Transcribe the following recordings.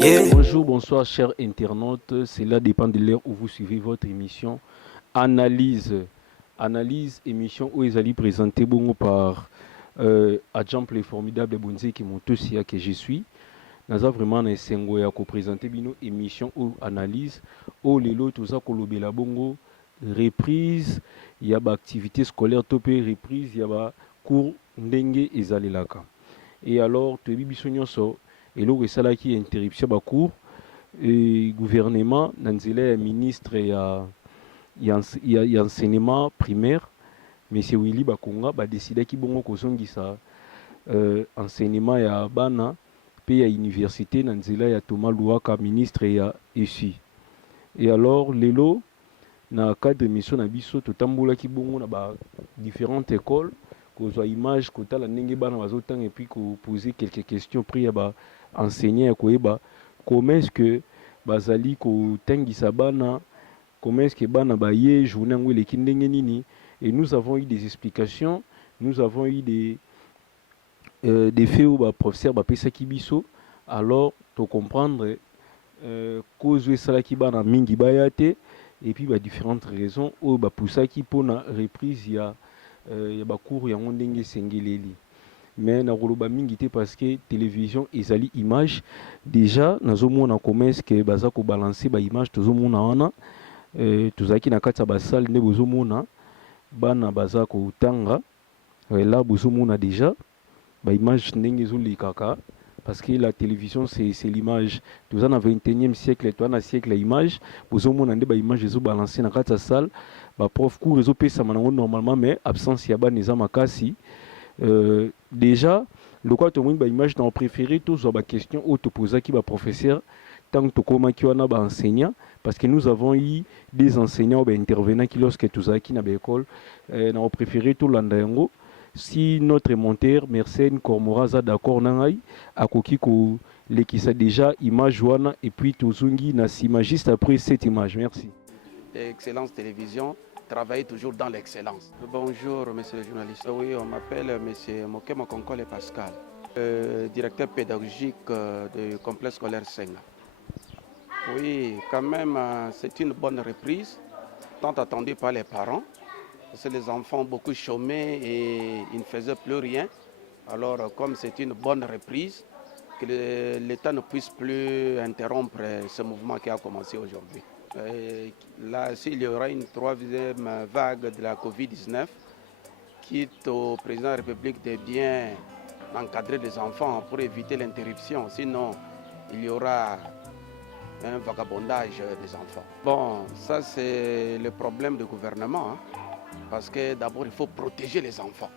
Yeah. Bonjour, bonsoir, chers internautes. Cela dépend de l'heure où vous suivez votre émission Analyse. Analyse, émission où ils allaient présenter bon par Adjample le formidable Bonzi qui monte aussi que je suis. Nous avons vraiment un sengo ya ko présenter bino émission ou analyse où les lots tout ça kolobela bongo reprise, il y a activité scolaire topé reprise, il y a cours ndenge ezalelaka. Et alors tu biso nyonso eloko esalaki interruption bacours et gouvernement na nzela ya ministre ya enseignement primaire monsieur Willy Bakonga badesidaki bongo kozongisa enseignement ya bana pe ya université na nzela ya Thomas Louaka ministre ya ESI. Et alors lelo na cadre mission na biso totambolaki bongo na ba différentes écoles kozwa image kotala ndenge bana bazotanga et puis ko poser quelques questions pri ya ba enseignant ya koyeba comment est-ce que bazali kotangisa bana, comment est-ce que bana baye journée yango eleki ndenge nini. Et nous avons eu des explications, nous avons eu des faits où ba professeur bapesaki biso. Alors to comprendre cause esalaki bana mingi baya te et puis ba différentes raisons oyo bapusaki mpona reprise ya bacours yango ndenge esengeleli. Mais nakoloba mingi te parce que télévision ezali image déjà nazomona comment est-ce que baza kobalancer ba image tozomona wana tozalaki na kati ya basale nde bozomona bana baza kotanga là bozomona déjà ba image ndenge ezolekaka parce que la télévision c'est l'image. Toza na 21e siècle toza na siècle ya image bozomona nde ba image ezobalancer na kati ya salle ba prof cours ezopesama nango normalement mais absence ya bana eza makasi. Déjà le quoi tout le monde ba image dans préféré tous ba question auto posa qui ba professeur tant que comment qui on a ba enseignant parce que nous avons eu des enseignants ba intervenants qui lorsque tous qui na ba école na préféré tout landango. Si notre monteur Mersenne Kormoraza d'accord nangai akoki ko lekisa déjà image wana et puis tozungi na sima juste après cette image. Merci. Excellence Télévision travaille toujours dans l'excellence. Bonjour, monsieur le journaliste. Oui, on m'appelle monsieur Mokema Konkole Pascal, directeur pédagogique du complexe scolaire Senga. Oui, quand même, c'est une bonne reprise, tant attendue par les parents, parce que les enfants ont beaucoup chômé et ils ne faisaient plus rien. Alors, comme c'est une bonne reprise, que l'État ne puisse plus interrompre ce mouvement qui a commencé aujourd'hui. Là, s'il y aura une troisième vague de la Covid-19, quitte au président de la République de bien encadrer les enfants pour éviter l'interruption. Sinon, il y aura un vagabondage des enfants. Bon, ça c'est le problème du gouvernement, hein, parce que d'abord il faut protéger les enfants.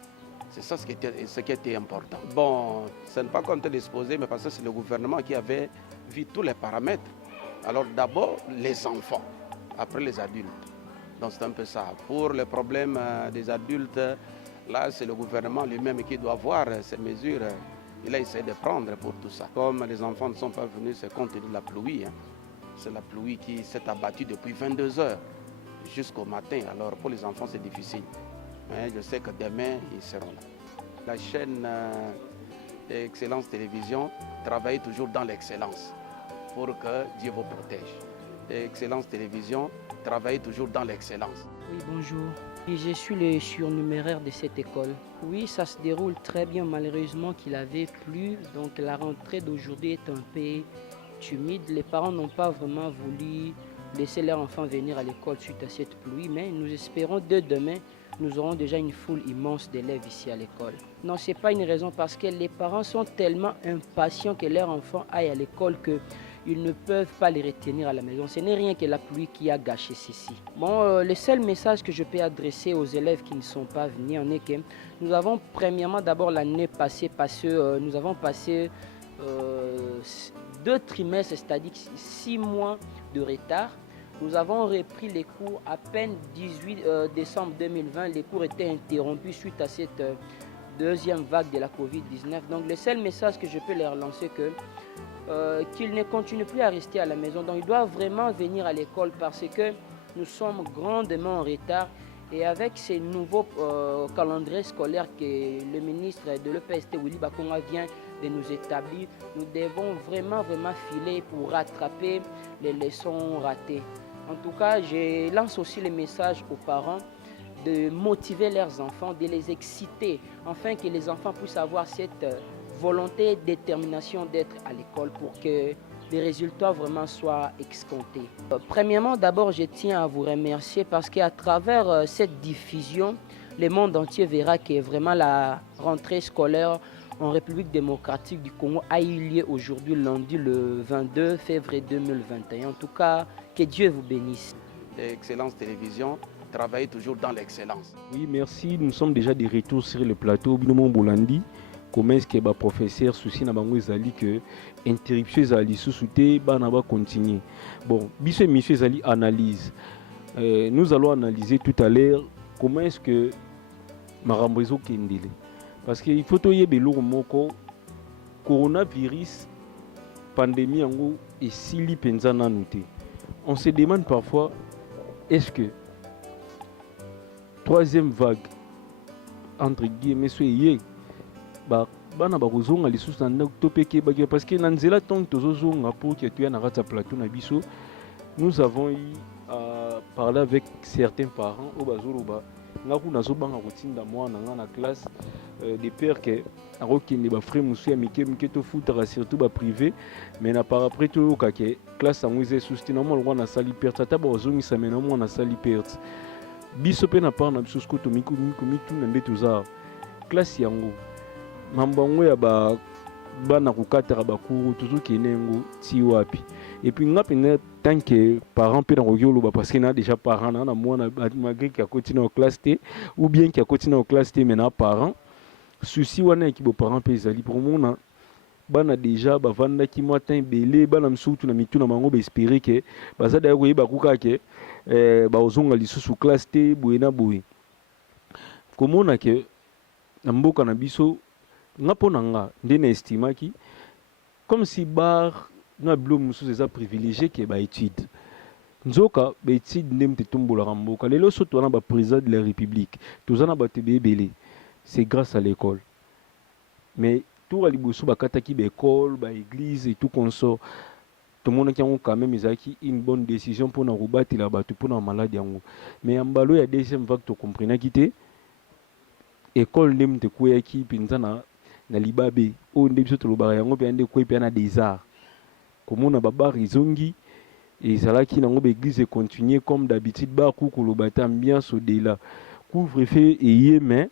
C'est ça ce qui était important. Bon, ce n'est pas comme disposé, mais parce que c'est le gouvernement qui avait vu tous les paramètres. Alors d'abord les enfants, après les adultes. Donc c'est un peu ça. Pour le problème des adultes, là c'est le gouvernement lui-même qui doit voir ces mesures. Il a essayé de prendre pour tout ça. Comme les enfants ne sont pas venus, c'est compte tenu de la pluie. Hein. C'est la pluie qui s'est abattue depuis 22 heures jusqu'au matin. Alors pour les enfants c'est difficile. Mais je sais que demain ils seront là. La chaîne Excellence Télévision travaille toujours dans l'excellence, pour que Dieu vous protège. Excellence Télévision travaille toujours dans l'excellence. Oui, bonjour. Et je suis le surnuméraire de cette école. Oui, ça se déroule très bien, malheureusement qu'il avait plu. Donc la rentrée d'aujourd'hui est un peu timide. Les parents n'ont pas vraiment voulu laisser leurs enfants venir à l'école suite à cette pluie. Mais nous espérons dès demain, nous aurons déjà une foule immense d'élèves ici à l'école. Non, ce n'est pas une raison parce que les parents sont tellement impatients que leurs enfants aillent à l'école qu'ils ne peuvent pas les retenir à la maison. Ce n'est rien que la pluie qui a gâché ceci. Bon, le seul message que je peux adresser aux élèves qui ne sont pas venus en est que nous avons premièrement d'abord l'année passée, parce que nous avons passé 2 trimestres, c'est-à-dire 6 mois de retard. Nous avons repris les cours à peine 18 décembre 2020. Les cours étaient interrompus suite à cette deuxième vague de la Covid-19. Donc le seul message que je peux leur lancer c'est qu'ils ne continuent plus à rester à la maison. Donc ils doivent vraiment venir à l'école parce que nous sommes grandement en retard. Et avec ces nouveaux calendriers scolaires que le ministre de l'EPST, Willy Bakonga, vient de nous établir, nous devons vraiment filer pour rattraper les leçons ratées. En tout cas, je lance aussi le message aux parents de motiver leurs enfants, de les exciter, afin que les enfants puissent avoir cette volonté, détermination d'être à l'école pour que les résultats vraiment soient escomptés. Premièrement, d'abord, je tiens à vous remercier parce qu'à travers cette diffusion, le monde entier verra que vraiment la rentrée scolaire en République démocratique du Congo a eu lieu aujourd'hui, lundi, le 22 février 2021. En tout cas, que Dieu vous bénisse. Excellence Télévision, travaillez toujours dans l'excellence. Oui, merci. Nous sommes déjà de retour sur le plateau. Binomo Bolandi, comment est-ce que le professeur souci na bango ezali que interruption ezali sous-souté, bana ba continuer. Bon, biso monsieur ezali analyse. Nous allons analyser tout à l'heure comment est-ce que makambo ezokendele. Parce qu'il faut toye beloko moko coronavirus pandémie yango esili penza nanu te. On se demande parfois est-ce que troisième vague entre guillemets soyez bana bakozonga lisusu na ndako to peke baki parce que na nzela tant tozozonga pour que tu ya na kata plateau na biso nous avons eu à parler avec certains parents au bazoloba ngaku nazobanga kotinda mwana nga na classe des pères que akokende ba frère musu ya mike to futaka surtout ba privé mais na par après to ka ke classe yango eza susti na mwana na sali perte tata bazongisa mena mwana na sali perte biso pe na part na biso skoto miku na nde toza classe yango mambo yango ya bana kokataka bakuru tozokende yango ti wapi et puis nga pena tant que parent pe na koyoloba parce que na déjà parent na mwana malgré qu'il a continué en classe T ou bien qu'il a continué en classe T mais na parent souci wana ki bo parent pe ezali pour mona bana déjà bavandaki mwa temps ebele bana msutu na mitu na bango baespérer ke bazada ya koyeba kuka ke baozonga lisusu classe T boye na boye komona ke na mboka na biso nga mpo na nga nde na estimaki comme si bar na bilo mosusu eza privilégié ke baétude nzoka baétude nde mte tombolaka mboka lelo so toza na baprésident de la république toza na bato ebele c'est grâce à l'école mais tour à liboso bakataki baécole baéglise et tout consort tomonaki yango quand même ezalaki une bonne décision mpona kobatela bato mpona malade yango mais ya mbalo ya deuxième vague tokomprenaki te école nde mte kweyaki mpenza na libabe oyo nde biso tolobaka yango mpe nde kwei mpe na desart komona babar ezongi ezalaki nango baéglise econtinue comme d'habitude bar ku koloba te ambiance odela couvre-feu eye mais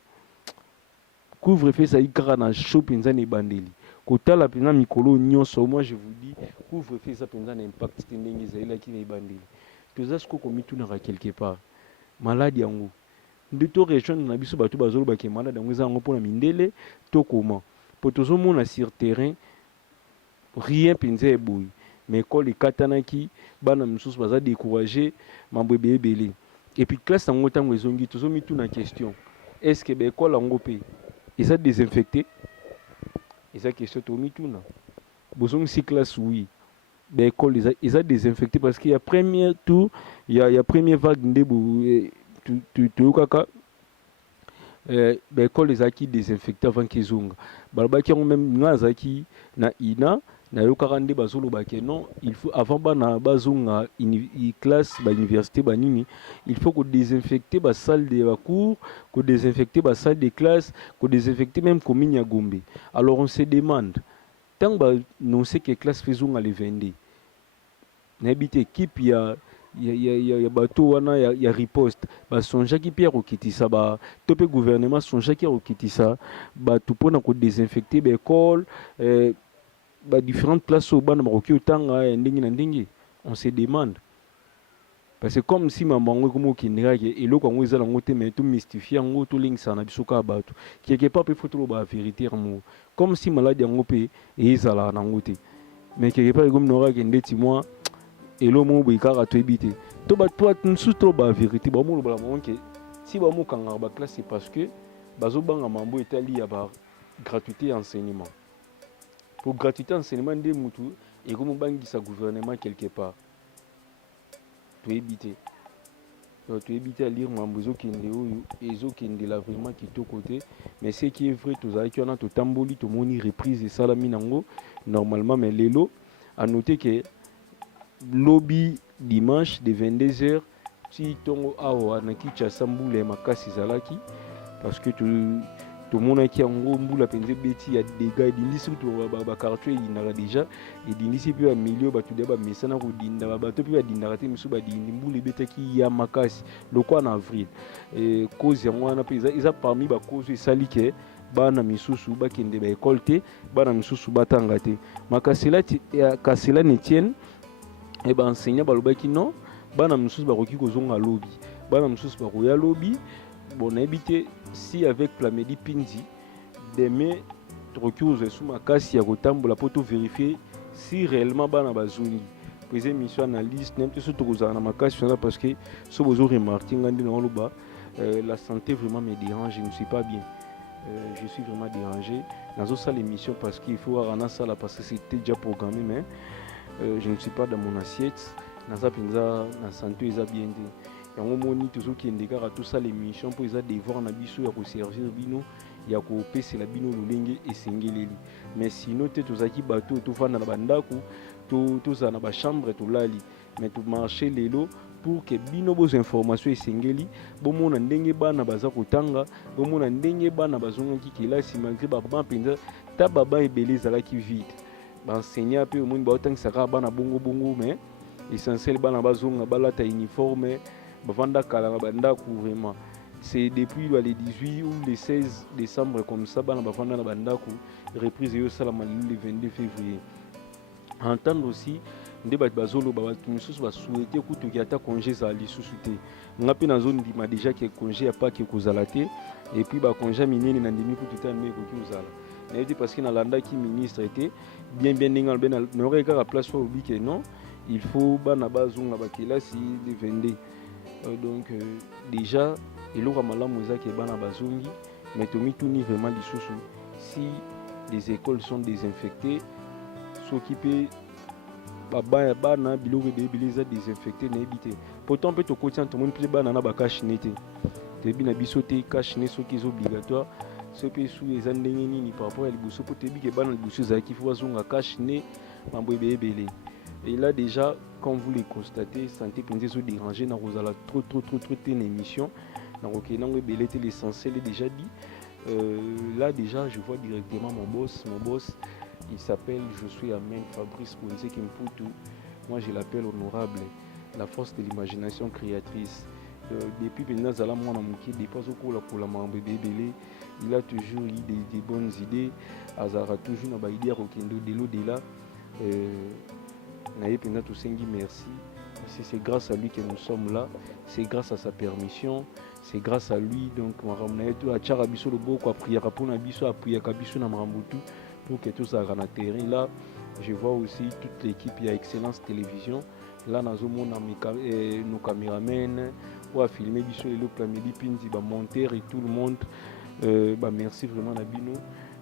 couvre-feu ezali kaka na show mpenza na ebandeli kotala mpenza mikolo nyonso moi je vous dis couvre-feu eza mpenza na impact te ndenge ezalelaki na ebandeli toza siko komitunaka quelque part maladi yango nde to rejoindre na biso bato bazolobaka malade yango eza yango mpona mindele to koma mpo tozomona sur terrain rien mpenza eboyi mais école ekatanaki bana mosusu baza découragé mambo ebele et puis classe yango ntango ezongi tozomituna question est ce que baécole yango mpe eza désinfecté eza question tomituna bozongisi classe oui baécole eza désinfecté parce que ya première tour ya première vague nde toyokaka baécole ezalaki désinfecté avant kezonga balobaki yango même nga azalaki na ina nayokaka nde bazolobake non il faut avant bana bazonga classe bauniversité banini il faut kodésinfecter basalle de bacours kodésinfecter basalle de classe kodésinfecter même commune ya Gombe alors on se demande tant banonce que classe fezonga le 22 nayebi te équipe ya bato wana ya riposte basonjaki mpe ya kokitisa to mpe gouvernement sonjaki ya kokitisa bato mpona kodésinfecter baécole différentes places oyo bana bakoki otanga ya ndenge na ndenge on se demande parce que comme si mambo yango ekoma okendekaki eloko yango eza nango te mais tomystifie yango tolengisaka na biso kaka bato quelque part mpe fo toloba vérité yango comme si maladi yango mpe ezalaka nango te mais quelque part ekomi naokaki ndeti mwa elo mo boye kaka toyebi te to bato mosusu toloba vérité bamolobala bango ke si bamokangaka baklasse c'est parce que bazobanga mambo etali ya gratuité ya enseignement pour gratuité enseignement nde mutu ekomi obangisa gouvernement quelque part toyebi te tu éviter à lire mambo ezokende là vraiment kitoko te, mais ce qui est vrai tozalaki wana totamboli tomoni reprise esalami nango normalement, mais lelo à noter que lobby dimanche de 22h ti tongo awa na Kinshasa mbula makasi zalaki parce que tomonaki yango mbula penze beti ya dégâts edindisi bakartier edindaka déjà edindisi mpe bamilio bato de bamesana kodinda bato mpe badindaka te misu badindi mbula ebetaki ya makasi lokwa na avril cause yango wana mpe eza parmi bacause esali ke bana misusu bakende baekole te, bana misusu batanga te. Makasela Etienne baenseignant balobaki non bana misusu bakoki kozonga lobi, bana misusu bakoya lobi. Bon, habité si avec Plamedi Pindi, demain, tu as sous ma casse, il y a autant pour vérifier si réellement bana bazoni. Poser mission analyse, n'importe ce que na ma casse parce que ce que vous remarqué la santé vraiment me dérange, je ne suis pas bien. Je suis vraiment dérangé. Dans ça l'émission parce qu'il faut avoir ça là parce que c'était déjà programmé, mais je ne suis pas dans mon assiette. Dans ça, la santé est bien. Yango moni toujours qui indéka tout ça l'émission pour les devoir na biso ya ko servir bino ya ko pesa la bino lolenge esengeleli, mais sinon te tozaki bato to fana na bandako to za na ba chambre to lali, mais to marcher lelo pour que bino bos informations esengeli bomona ndenge bana baza kotanga, bomona ndenge bana bazongaki kelasi malgré baba penza ta baba ebele zalaki vide ba enseignant pe omoni ba otangisaka bana bongo mais essentiel bana bazonga balata uniforme bavanda kala bandako vraiment. C'est depuis le 18 ou le 16 décembre comme ça bana bavanda na bandako reprise yo sala le 22 février. Entendre aussi ndebat bazolo babatu misusu ba souhaiter kutu ki ata congé za lisusu te. Ngapi na zone di ma déjà que congé ya pas que kozala te et puis ba congé minene na ndimi kutu ta me ko kozala. Na dit parce que na landa ki ministre était bien ngal ben na reka la place pour obi que non, il faut bana bazonga bakela si de 22. Donc déjà il aura malamu za ke bana bazongi mais tomi tuni vraiment lisusu si les écoles sont désinfectées s'occuper baba bana biloko bebeleza désinfecté na ebité pourtant peut to quotidien tout monde bana na ba cache nete te bina biso te cache ne soki est obligatoire ce pe sous les andenge nini par rapport à liboso pour te bi ke bana liboso za ki faut zonga cache ne mambo ebele. Et là déjà, comme vous le constatez, santé penser se déranger dans Rosala trop une émission. Dans l'essentiel est déjà dit. Là déjà, je vois directement mon boss, il s'appelle, je suis Amen Fabrice Ponce Kemputu. Moi je l'appelle honorable, la force de l'imagination créatrice. Depuis maintenant, il a toujours eu des bonnes idées. Azara toujours dans idée à Rokendo de l'au-delà. Merci. C'est grâce à lui que nous sommes là. C'est grâce à sa permission. C'est grâce à lui. Donc, pour que tout ça soit terrain. Là, je vois aussi toute l'équipe. Il y a Excellence Télévision. Là, nous avons nos caméramens. On a filmé le Plamedi Pindi, monteur et tout le monde. Merci vraiment à Bino.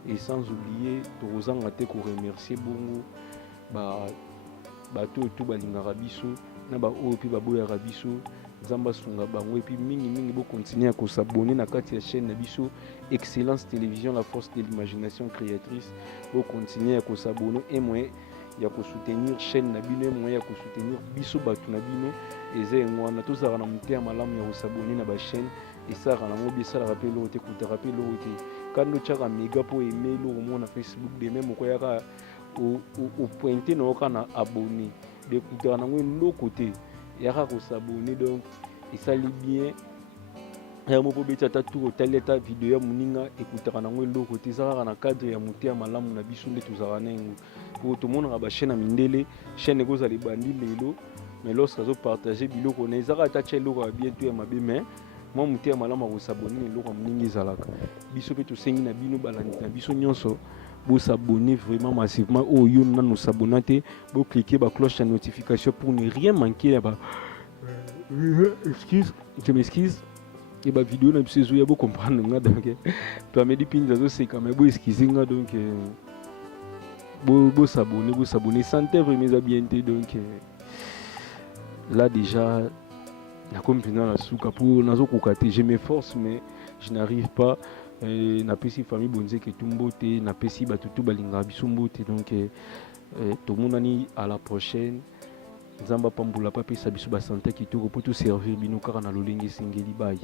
Et sans oublier, tous les remercier Bongo. Bato tout balingaka biso na ba oyo pe baboyaka biso nzamba sunga bango et puis mingi bo continuer à s'abonner na kati ya chaîne na biso Excellence Télévision, la force de l'imagination créatrice. Bo continuer à s'abonner et moyen ya ko soutenir chaîne na bino, moyen ya ko soutenir biso bato na bino eze ngwana to za na muté malamu ya ko s'abonner na ba chaîne et ça rana mo bisa la rappel lo te kuta rappel lo te kando chaka méga po aimer lo mo na Facebook de même ko ya ka au pointé na okana abonné d'écouter na ngwe côté ya ka ko s'abonner donc et ça li bien ya mo pobeta ta tout taleta vidéo ya muninga écouter na ngwe côté ça na cadre ya muté malamu na biso nde tuzara nengo pour tout monde na ba chaîne mindele chaîne ko za li bandi lelo mais lorsque zo partager biloko na ezaka ta chelo ko bientôt ya mabe mais moi muté malamu ko s'abonner lelo ko muninga zalaka biso pe to sengi na bino balandi na biso nyonso. Vous s'abonner vraiment massivement au YouTube, nous s'abonner, vous cliquez la cloche de notification pour ne rien manquer. Je m'excuse. Et la vidéo n'a pas vous comprendre donc toi me dit pinza c'est quand même vous excuser donc vous s'abonner santé vraiment bien donc là déjà nakomi mpenza na suka mpo nazokoka te, je m'efforce mais je n'arrive pas. Napesi famille bonzeke tu mbote, napesi bato tu balingaka biso mbote, donc tomonani à la prochaine. Nzamba pambula pa pesa biso ba santé kitoko po to servir bino kaka na lolenge singeli bayi.